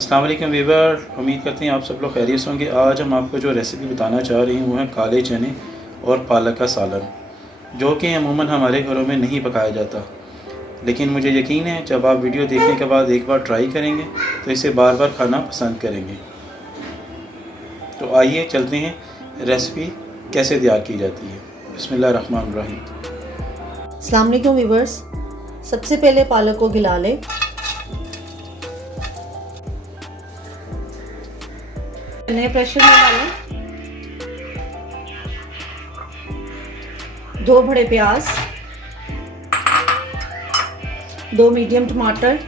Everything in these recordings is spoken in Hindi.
अस्सलाम वालेकुम वीवर, उम्मीद करते हैं आप सब लोग खैरियत होंगे। आज हम आपको जो रेसिपी बताना चाह रही हूँ वो है काले चने और पालक का सालन, जो कि अमूमन हमारे घरों में नहीं पकाया जाता। लेकिन मुझे यकीन है जब आप वीडियो देखने के बाद एक बार ट्राई करेंगे तो इसे बार बार खाना पसंद करेंगे। तो आइए चलते हैं रेसिपी कैसे तैयार की जाती है। बिस्मिल्लाहिर्रहमानिर्रहीम। अस्सलाम वालेकुम व्यूअर्स, सबसे पहले पालक को गिला लें। चने प्रेशर में डालें। 2 बड़े प्याज, 2 मीडियम टमाटर,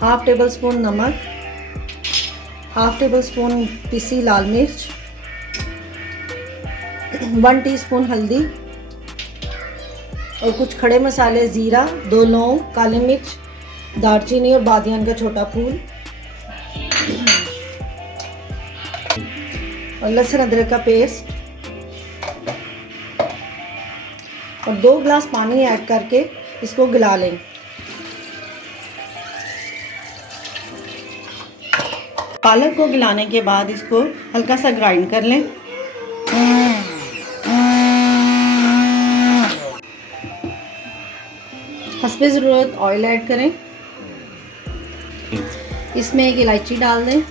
हाफ टेबल स्पून नमक, हाफ टेबल स्पून पिसी लाल मिर्च, 1 टीस्पून हल्दी और कुछ खड़े मसाले, ज़ीरा, 2 लौंग, काली मिर्च, दालचीनी और बादियान का छोटा फूल और लहसुन अदरक का पेस्ट और 2 गिलास पानी ऐड करके इसको गिला लें। पालक को गिलाने के बाद इसको हल्का सा ग्राइंड कर लें। हस्बे ज़रूरत ऑयल ऐड करें। इसमें 1 इलायची डाल दें।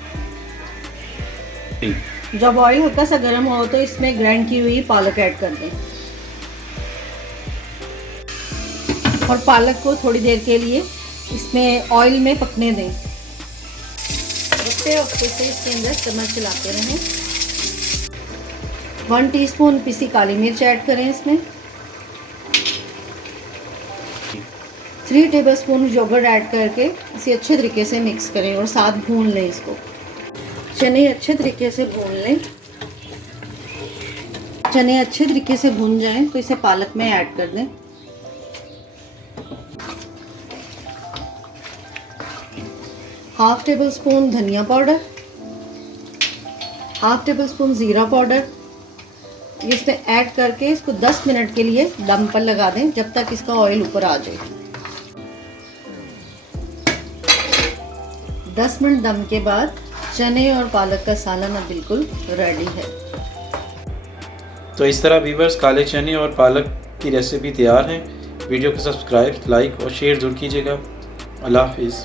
जब ऑयल हल्का सा गर्म हो तो इसमें ग्राइंड की हुई पालक ऐड कर दें और पालक को थोड़ी देर के लिए इसमें ऑयल में पकने दें। रखते वक्त से इसके अंदर चम्मच चलाते रहें। 1 टीस्पून पिसी काली मिर्च ऐड करें। इसमें 3 टेबलस्पून योगर्ट ऐड करके इसे अच्छे तरीके से मिक्स करें और साथ भून लें। इसको चने अच्छे तरीके से भून लें। चने अच्छे तरीके से भून जाएं तो इसे पालक में ऐड कर दें। हाफ टेबल स्पून धनिया पाउडर, हाफ टेबल स्पून ज़ीरा पाउडर इसमें ऐड करके इसको 10 मिनट के लिए दम पर लगा दें जब तक इसका ऑयल ऊपर आ जाए। 10 मिनट दम के बाद चने और पालक का सालन अब बिल्कुल रेडी है। तो इस तरह वीवर्स काले चने और पालक की रेसिपी तैयार है। वीडियो को सब्सक्राइब, लाइक और शेयर ज़रूर कीजिएगा। अल्लाह हाफिज़।